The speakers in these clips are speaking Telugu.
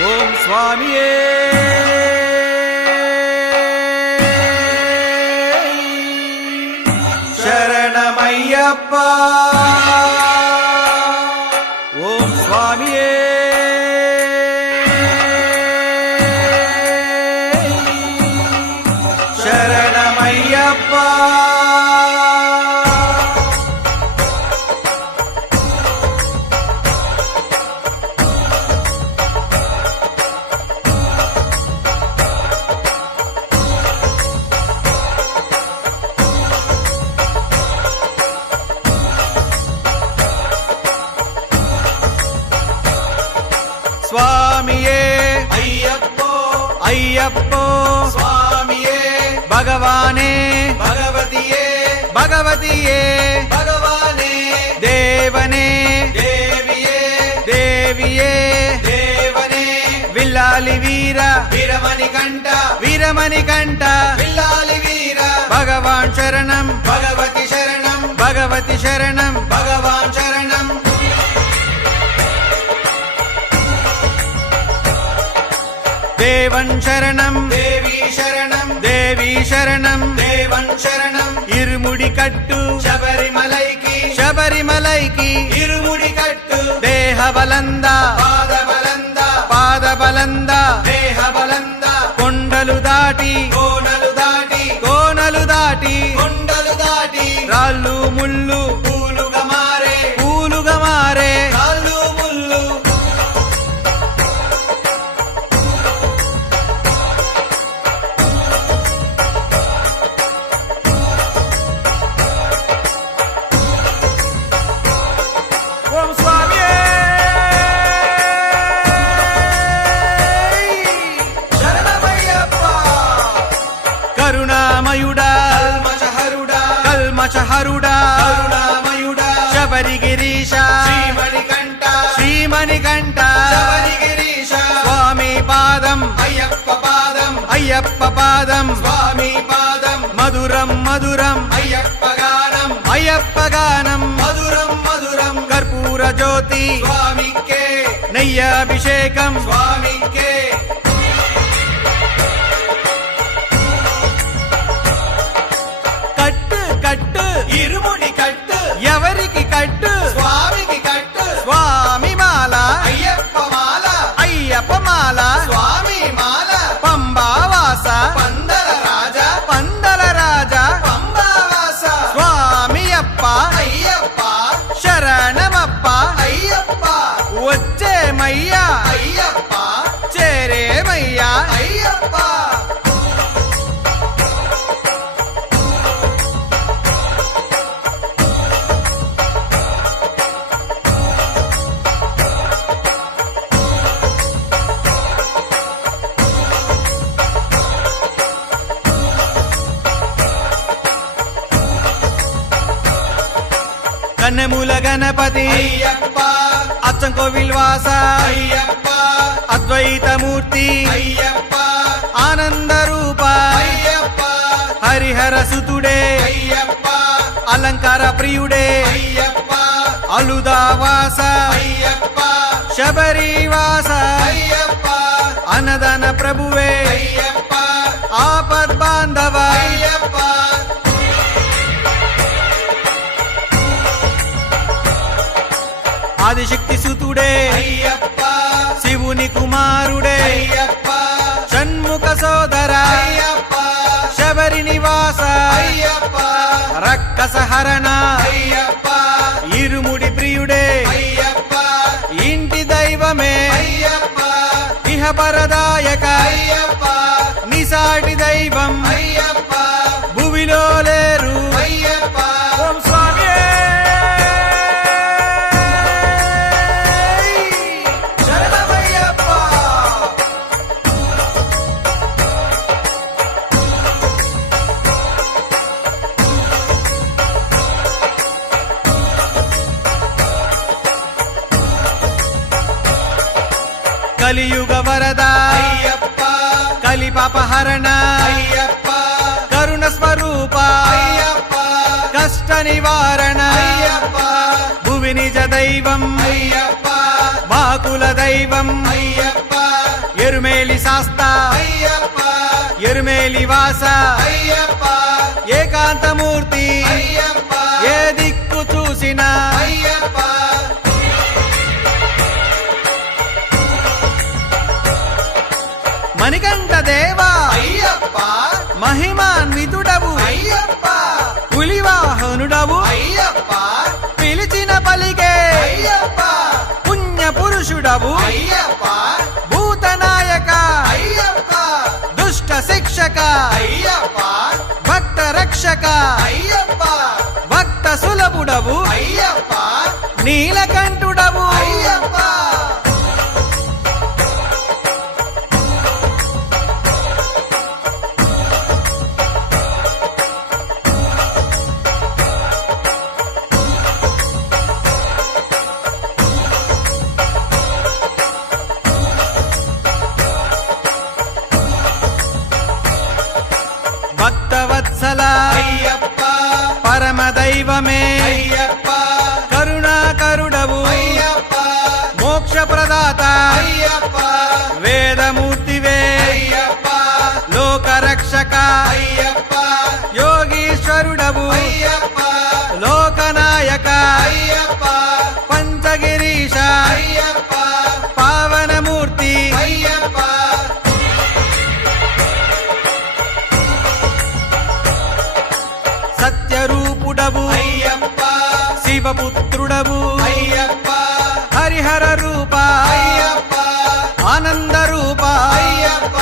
ఓం స్వామియే శరణమయ్యప్ప. ఓం స్వామియే శరణమయ్యప్ప. స్వామియే అయ్యప్పో అయ్యప్పో స్వామియే భగవానే భగవతియే భగవతియే భగవానే దేవనే దేవియే దేవియే దేవనే విల్లాలి వీర వీరమణి కంట వీరమణి కంట విల్లాలి వీర భగవాన్ శరణం భగవతి శరణం భగవతి శరణం భగవాన్ శరణం. దేవన్ శరణం దేవి శరణం దేవి శరణం దేవన్ శరణం. ఇరుముడి కట్టు శబరిమలైకి శబరిమలైకి ఇరుముడి కట్టు దేహ బలంద పాద బలంద పాద బలంద దేహ బలంద కొండలు దాటి కోనలు దాటి కోనలు దాటి కొండలు దాటి రాళ్ళు ముళ్ళు పూలుగా మారే పూలుగా మారే కాళ్ళు ముళ్ళు. ఓం స్వామియే శరణమయ్యప్ప కరుణామయుడా కల్మషహరుడా కల్మషహరుడా కరుణామయుడా శబరిగిరీశ శ్రీమణికంఠ శ్రీమణికంఠ శబరిగిరీశ స్వామి పాదం అయ్యప్ప పాదం అయ్యప్ప పాదం స్వామి పాదం మధురం మధురం అయ్యప్ప గానం అయ్యప్ప గానం మధురం మధురం కర్పూర జ్యోతి స్వామికే నెయ్యాభిషేకం స్వామికే. కట్టు కట్టు ఇరుముడి కట్టు ఎవరికి కట్టు స్వామికి కట్టు స్వామి మాల అయ్యప్ప మాల అయ్యప్ప మాల స్వామి మాల పంబావాస పందల రాజా పందల రాజా పంబావాస స్వామి అప్ప అయ్యప్ప శరణమప్ప అయ్యప్ప వచ్చేమయ్యా అయ్యప్ప చేరేమయ్యా అయ్యప్ప. కన్నెమూల గణపతి అయ్యప్ప అచ్చంకోవిల్ వాస అయ్యప్ప అద్వైతమూర్తి అయ్యప్ప ఆనంద రూప అయ్యప్ప హరిహర సుతుడే అయ్యప్ప అలంకార ప్రియుడే అయ్యప్ప అలుదావాస అయ్యప్ప శబరివాస అయ్యప్ప అన్నదాన ప్రభువే అయ్యప్ప ఆపద్ బాంధవ అయ్యప్ప. ఆదిశక్తి సుతుడే అయ్యప్ప శివుని కుమారుడే అయ్యప్ప షణ్ముఖ సోదర అయ్యప్ప శబరి నివాస అయ్యప్ప రక్కస హరణ అయ్యప్ప ఇరుముడి ప్రియుడే అయ్యప్ప ఇంటి దైవమే అయ్యప్ప ఇహ పరదాయక అయ్యప్ప నిసాటి దైవం అయ్యప్ప భువిలో లేరు అయ్యప్ప. ఓం స్వామియే శరణమయ్యప్ప కలియుగ వరద అయ్యప్ప కలిపాపహరణ అయ్యప్ప కరుణ స్వరూప అయ్యప్ప కష్ట నివారణ అయ్యప్ప భువి నిజ దైవం అయ్యప్ప మాకుల దైవం అయ్యప్ప ఎరుమేలివాస అయ్యప్ప ఏకాంతమూర్తి అయ్యప్ప ఏ దిక్కు చూసినా అయ్యప్ప మణికంఠ దేవా అయ్యప్ప మహిమాన్వితుడవు అయ్యప్ప పులివాహనుడవు అయ్యప్ప పిలిచిన పలికే అయ్యప్ప పుణ్య పురుషుడవు అయ్యప్ప భూతనాయక అయ్యప్ప దుష్ట శిక్షక అయ్యప్ప భక్త రక్షక అయ్యప్ప భక్త సులభుడవు అయ్యప్ప నీలకంఠుడవు అయ్యప్ప భక్తవత్సల అయ్యప్ప పరమదైవమే అయ్యప్ప కరుణాకరుడవు అయ్యప్ప మోక్ష ప్రదాత అయ్యప్ప వేదమూర్తివే అయ్యప్ప లోకరక్షక అయ్యప్ప యోగీశ్వరుడవు అయ్యప్ప లోకనాయక అయ్యప్ప పంచగిరీశ అయ్యప్ప పావనమూర్తి అయ్యప్ప సత్యరూపుడవు అయ్యప్ప శివపుత్రుడవు అయ్యప్ప హరిహర రూప అయ్యప్ప ఆనంద రూప అయ్యప్ప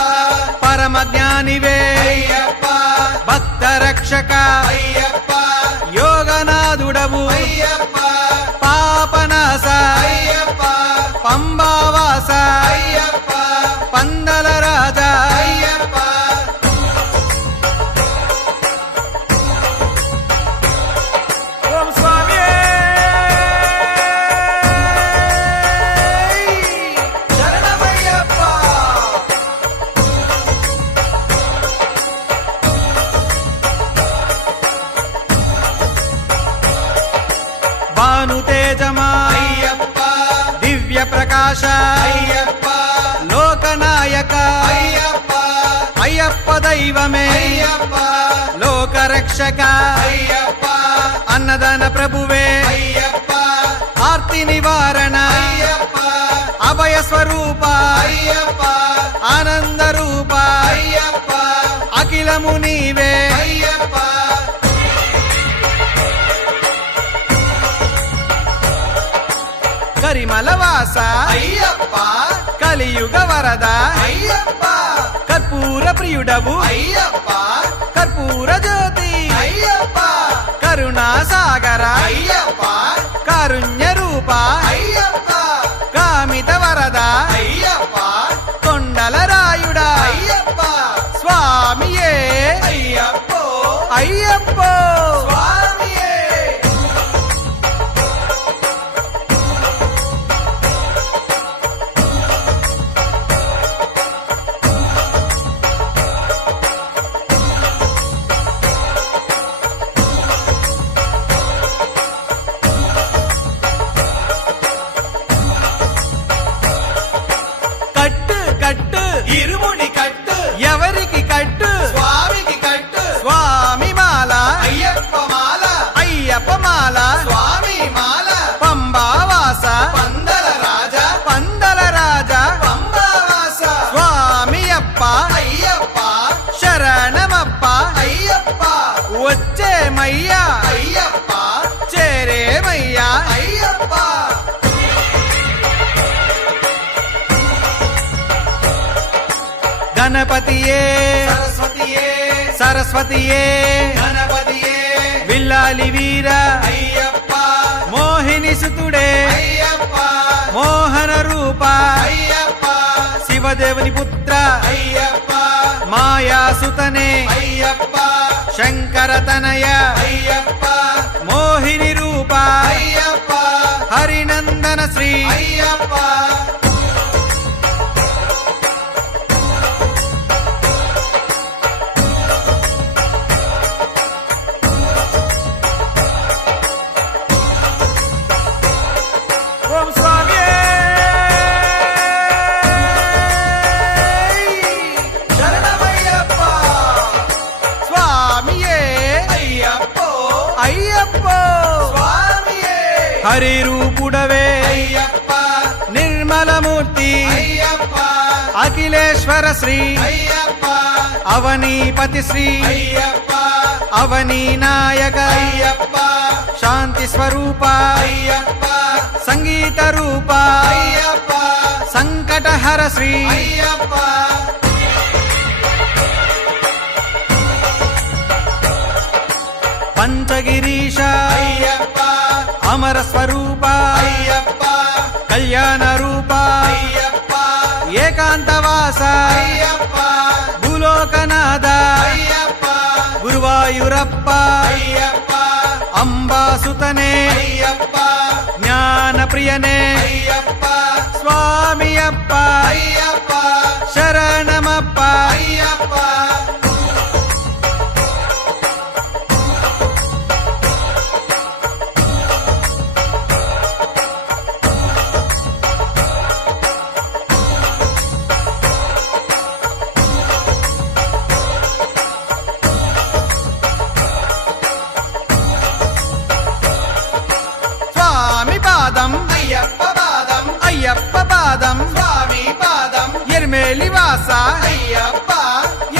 పరమ జ్ఞానివే అయ్యప్ప భక్త రక్షక అయ్యప్ప యోగనాథుడవు అయ్యప్ప పాపనాశ అయ్యప్ప పంబావాస అయ్యప్ప పందల రాజా అయ్యప్ప ఓం స్వామి శరణమయ్యప్ప భానుతేజమా అయ్యప్ప దివ్య ప్రకాశ అయ్యప్ప లోకనాయక అయ్యప్ప అయ్యప్ప దైవమే అయ్యప్ప లోకరక్షక అయ్యప్ప అన్నదాన ప్రభువే అయ్యప్ప ఆర్తి నివారణ అయ్యప్ప అభయ స్వరూప అయ్యప్ప ఆనంద రూప అయ్యప్ప అఖిలము నీవే అయ్యప్ప కరిమలవాస అయ్యప్ప కలియుగ వరద అయ్యప్ప కర్పూర ప్రియుడవు అయ్యప్ప కర్పూర జ్యోతి అయ్యప్ప కరుణా సాగర అయ్యప్ప కారుణ్య రూప అయ్యప్ప కామిత వరద అయ్యప్ప కొండల రాయుడా అయ్యప్ప స్వామియే అయ్యప్ప అయ్యప్ప స్వామియే కట్టు కట్టు ఇరుముడి కట్టు ఎవరికి కట్టు స్వామికి కట్టు స్వామి మాల అయ్యప్ప మాల అయ్యప్ప మాల స్వామి మాల పంబావాస పందల రాజా పందల రాజా పంబావాస స్వామియప్ప అయ్యప్ప శరణమప్ప అయ్యప్ప వచ్చేమయ్యా అయ్యప్ప చేరేమయ్యా అయ్యప్ప గణపతియే సరస్వతియే సరస్వతియే గణపతియే విల్లాలి వీర అయ్యప్ప మోహిని సుతుడే అయ్యప్ప మోహన రూప అయ్యప్ప శివదేవుని పుత్ర అయ్యప్ప మాయాసుతనే అయ్యప్ప శంకర తనయ అయ్యప్ప మోహిని రూప అయ్యప్ప హరినందన శ్రీ అయ్యప్ప ఓం స్వామి శరణమయ్యప్ప హరిరూపుడవే అయ్యప్ప నిర్మలమూర్తి అయ్యప్ప అఖిలేశ్వర శ్రీ అయ్యప్ప అవనీపతి శ్రీ అయ్యప్ప అవనీ నాయక అయ్యప్ప శాంతి స్వరూప అయ్యప్ప సంగీత రూప అయ్యప్ప సంకటహర శ్రీ అయ్యప్ప పంచగిరీశ అయ్యప్ప అమర స్వరూప అయ్యప్ప కళ్యాణ రూప అయ్యప్ప ఏకాంతవాస అయ్యప్ప భూలోకనాథ అయ్యప్ప గురువాయూరప్ప అయ్యప్ప అంబాసుతనే అయ్యప్ప జ్ఞాన ప్రియనే అయ్యప్ప స్వామియప్ప అయ్యప్ప శరణమప్ప అయ్యప్ప స్వామి పాదం అయ్యప్ప పాదం అయ్యప్ప పాదం స్వామి పాదం ఎర్మేలి వాస అయ్యప్ప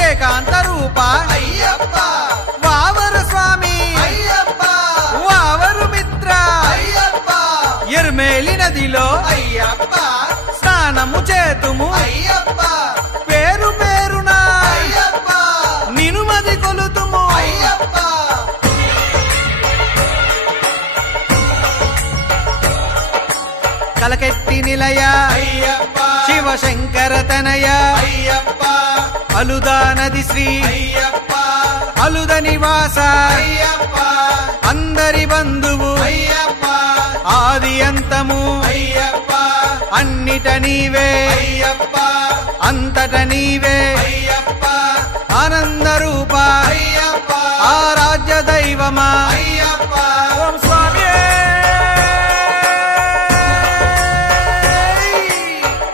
ఏకాంత రూప అయ్యప్ప వావరు స్వామి అయ్యప్ప వావరు మిత్ర అయ్యప్ప ఎర్మేలి నదిలో అయ్యప్ప స్నానము చేతుము అయ్యప్ప పేరు పేరున అయ్యప్ప నినుమది కొలుతుము అయ్యప్ప కలకెట్టి నిలయ అయ్యప్ప శివశంకర తనయ అయ్యప్ప అలుదా నది శ్రీ అయ్యప్ప అలుద నివాస అయ్యప్ప అందరి బంధువు అయ్యప్ప ఆది అంతము అయ్యప్ప అన్నిట నీవే అయ్యప్ప అంతట నీవే అయ్యప్ప ఆనంద రూప అయ్యప్ప ఆరాధ్య దైవమా అయ్యప్ప ఓం స్వామియే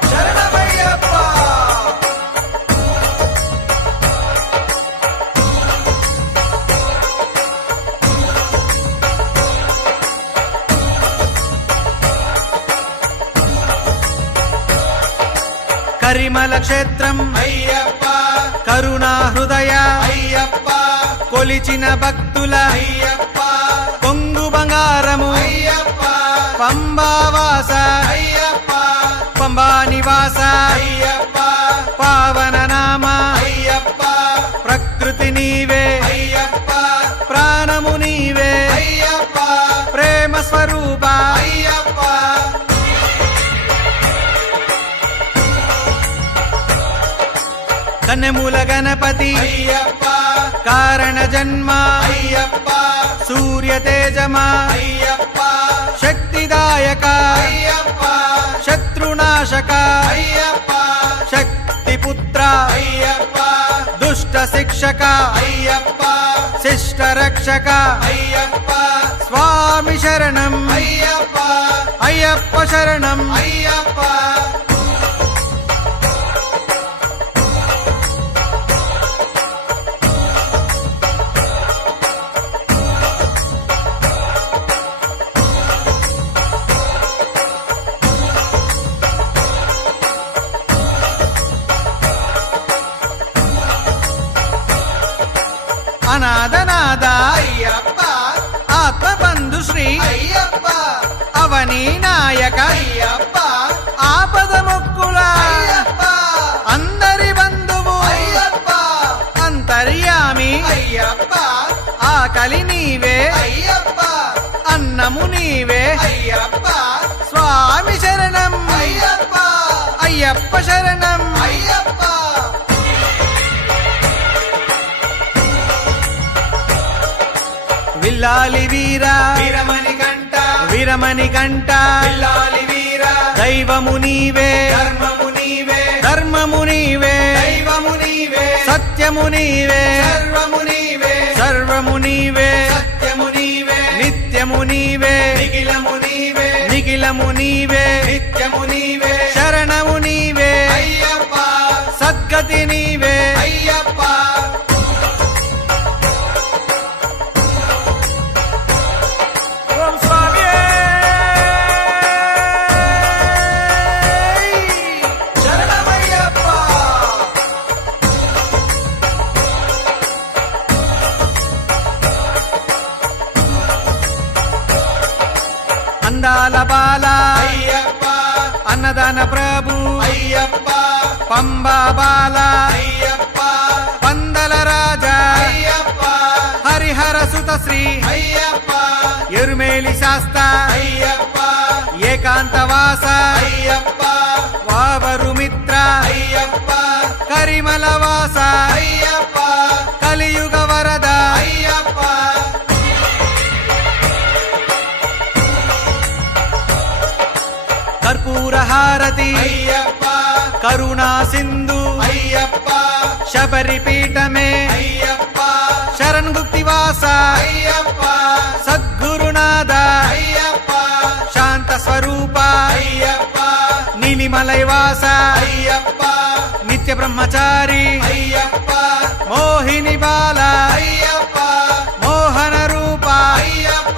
శరణమయ్యప్ప కరిమల క్షేత్రం అయ్యప్ప కరుణా హృదయ అయ్యప్ప కొలిచిన భక్తుల అయ్యప్ప కొంగు బంగారము అయ్యప్ప పంబావాస అయ్యప్ప పంబా నివాస అయ్యప్ప పావన నామ అయ్యప్ప ప్రకృతి నీవే అయ్యప్ప ప్రాణము నీవే అయ్యప్ప ప్రేమ స్వరూప అయ్యప్ప కన్నెమూల గణపతి అయ్యప్ప కారణ జన్మ అయ్యప్ప సూర్య తేజమా అయ్యప్ప శక్తిదాయక అయ్యప్ప శత్రునాశక అయ్యప్ప శక్తి పుత్ర అయ్యప్ప దుష్ట శిక్షక అయ్యప్ప శిష్ట రక్షక అయ్యప్ప స్వామి శరణం అయ్యప్ప అయ్యప్ప శరణం అయ్యప్ప అనాథనాథ అయ్యప్ప ఆత్మబంధు శ్రీ అయ్యప్ప అవనీ నాయక అయ్యప్ప ఆపద మొక్కుల అయ్యప్ప అందరి బంధువు అయ్యప్ప అంతర్యామి అయ్యప్ప ఆకలి నీవే అయ్యప్ప అన్నము నీవే అయ్యప్ప స్వామి శరణం అయ్యప్ప అయ్యప్ప శరణం అయ్యప్ప విల్లాలి వీర వీరమణి కంట వీరమణి గంట పిల్లాలి వీర దైవము నీవే ధర్మము నీవే ధర్మము నీవే దైవము నీవే సత్యము నీవే సర్వము నీవే సర్వము నీవే సత్యము నీవే నిత్యము నీవే నిఖిలము నీవే నిఖిలము నీవే నిత్యము నీవే శరణము నీవే అయ్యప్ప సద్గతి నీవే అయ్యప్ప ఓం స్వామియే పవన ప్రభు అయ్యప్ప పంబా బాల అయ్యప్ప పందల రాజా అయ్యప్ప హరిహర సుత శ్రీ అయ్యప్ప ఎరుమేలి శాస్త అయ్యప్ప ఏకాంతవాస అయ్యప్ప వావరు మిత్ర అయ్యప్ప కరిమల వాస అయ్యప్ప కలియుగ వరద అయ్యప్ప కర్పూర హారతి అయ్యప్ప కరుణా సింధు అయ్యప్ప శబరి పీఠమే అయ్యప్ప శరణ్ గుప్తివాస అయ్యప్ప సద్గురునాథ అయ్యప్ప శాంత స్వరూప అయ్యప్ప నీలిమలైవాస అయ్యప్ప నిత్య బ్రహ్మచారి అయ్యప్ప మోహిని బాల అయ్యప్ప మోహన రూప అయ్యప్ప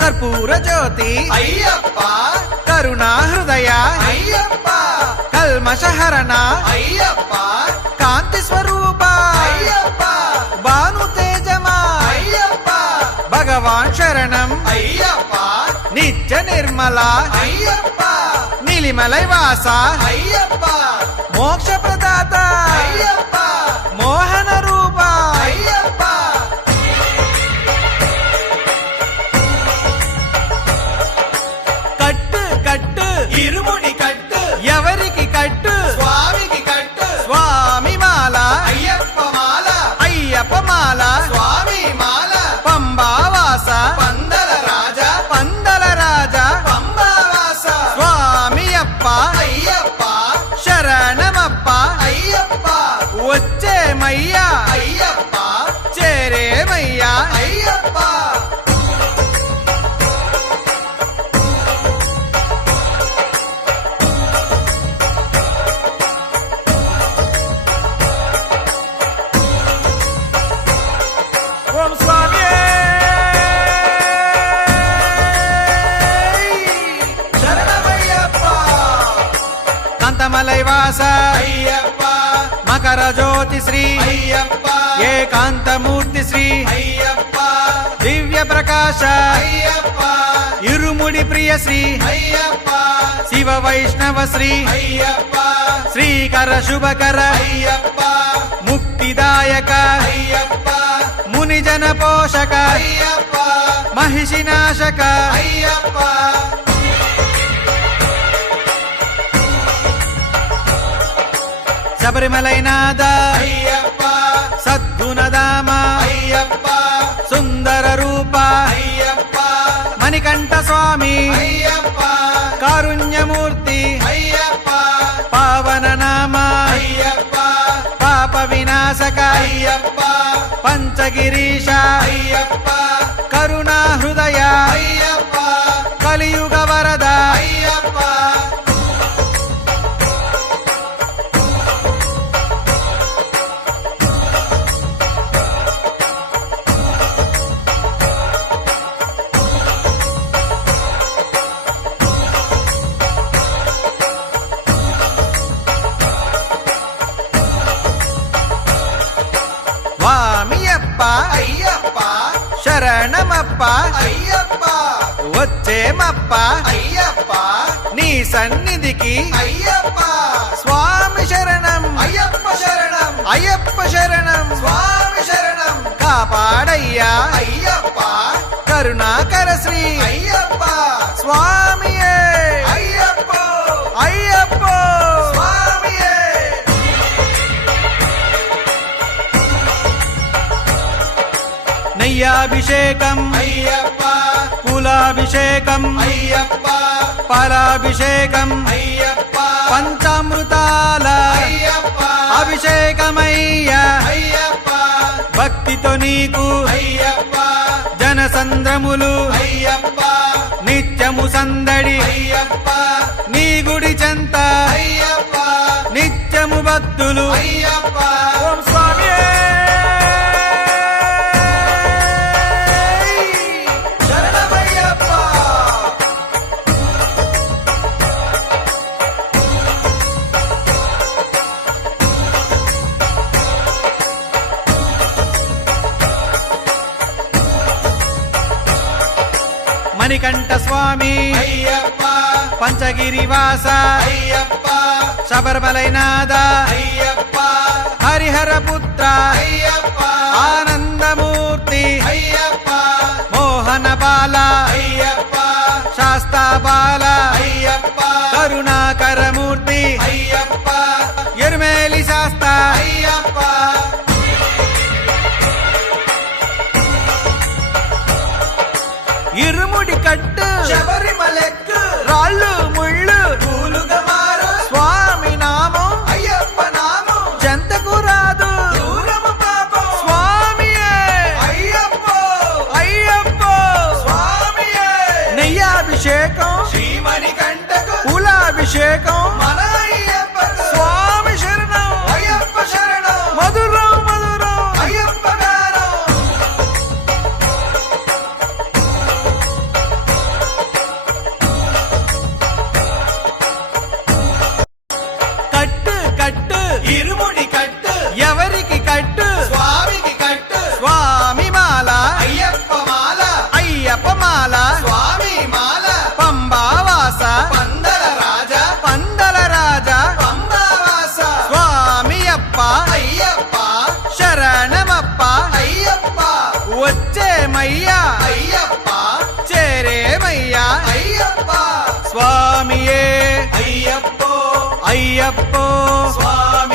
కర్పూర జ్యోతి అయ్యప్ప కరుణా హృదయ అయ్యప్ప కల్మషహరణ అయ్యప్ప కాంతి స్వరూప అయ్యప్ప భాను తేజమా అయ్యప్ప భగవాన్ శరణం అయ్యప్ప నిత్య నిర్మల అయ్యప్ప నీలిమలైవాస అయ్యప్ప మోక్ష ప్రదాత అయ్యప్ప మోహన రూప అయ్యప్ప కట్టు కట్టు ఇరుముడి కట్టు ఎవరికి కట్టు స్వామికి కట్టు స్వామి మాల అయ్యప్ప మాల అయ్యప్ప మాల స్వామి మాల పంబావాస పందల రాజా పందల రాజా పంబావాస స్వామి అప్ప అయ్యప్ప శరణమప్ప అయ్యప్ప వచ్చేమయ్యా అయ్యప్ప చేరేమయ్యా అయ్యప్ప ఓం స్వామి శరణమయ్యప్ప కాంతమలైవాస అయ్యప్ప మకర జ్యోతి శ్రీ అయ్యప్ప ఏకాంతమూర్తి శ్రీ అయ్యప్ప దివ్య ప్రకాశ అయ్యప్ప ఇరుముడి ప్రియ శ్రీ అయ్యప్ప శివ వైష్ణవ శ్రీ అయ్యప్ప శ్రీకర శుభకర అయ్యప్ప ముక్తిదాయక అయ్యప్ప మునిజన పోషక అయ్యప్ప మహిషి నాశక అయ్యప్ప శబరిమలైనాథ అయ్యప్ప సద్గుణధామ అయ్యప్ప సుందర రూప అయ్యప్ప మణికంఠ స్వామి అయ్యప్ప కారుణ్యమూర్తి అయ్యప్ప పావన నామ అయ్యప్ప పాప వినాశక అయ్యప్ప పంచగిరీశ అయ్యప్ప కరుణా హృదయ అయ్యప్ప కలియుగ వరద అయ్యప్ప స్వామియప్ప అయ్యప్ప శరణమప్ప అయ్యప్ప వచ్చేమప్ప అయ్యప్ప నీ సన్నిధికి అయ్యప్ప స్వామి శరణం అయ్యప్ప శరణం అయ్యప్ప శరణం స్వామి శరణం కాపాడయ్యా అయ్యప్ప కరుణాకర శ్రీ అయ్యప్ప స్వామియే అయ్యప్ప అయ్యప్ప స్వామియే నెయ్యాభిషేకం అయ్యప్ప కులాభిషేకం అయ్యప్ప ఫలాభిషేకం అయ్యప్ప పంచామృతాల అయ్యప్ప అభిషేకమయ్యా అయ్యప్ప భక్తితో నీకు అయ్యప్ప జనసంద్రములు అయ్యప్ప నిత్యము సందడి అయ్యప్ప నీ గుడి చెంత అయ్యప్ప నిత్యము భక్తులు అయ్యప్ప ఓం స్వామి మణికంఠ స్వామి అయ్యప్ప పంచగిరివాస అయ్యప్ప శబరిమలైనాథ అయ్యప్ప హరిహర పుత్ర అయ్యప్ప ఆనందమూర్తి అయ్యప్ప మోహన బాల అయ్యప్ప శాస్తా బాల అయ్యప్ప కరుణాకరమూర్తి అయ్యప్ప ఎరుమేలి శాస్త అయ్యప్ప ఇరుముడి కట్టు శబరిమలెక్కు రాళ్ళు ముళ్ళు పూలుగా మారు స్వామి నామం అయ్యప్ప నామం చెంతకు రాదు దూరము పాపం స్వామియే అయ్యప్ప అయ్యప్ప స్వామియే నెయ్యాభిషేకం శ్రీమణికంఠకు పూలాభిషేకం మన అయ్యప్పకు స్వామి శరణం అయ్యప్ప శరణం మధురం మధురం అయ్యప్ప గారం కట్టు కట్టు ఇరుముడి కట్టు ఎవరికి కట్టు స్వామికి కట్టు స్వామి మాల అయ్యప్ప మాల అయ్యప్ప మాల స్వామి మాల పంబావాస పందల రాజా పందల రాజా పంబావాస స్వామియప్ప అయ్యప్ప శరణమప్ప అయ్యప్ప వచ్చేమయ్యా అయ్యప్ప చేరేమయ్యా అయ్యప్ప స్వామియే అయ్యప్ప అయ్యప్పో స్వామి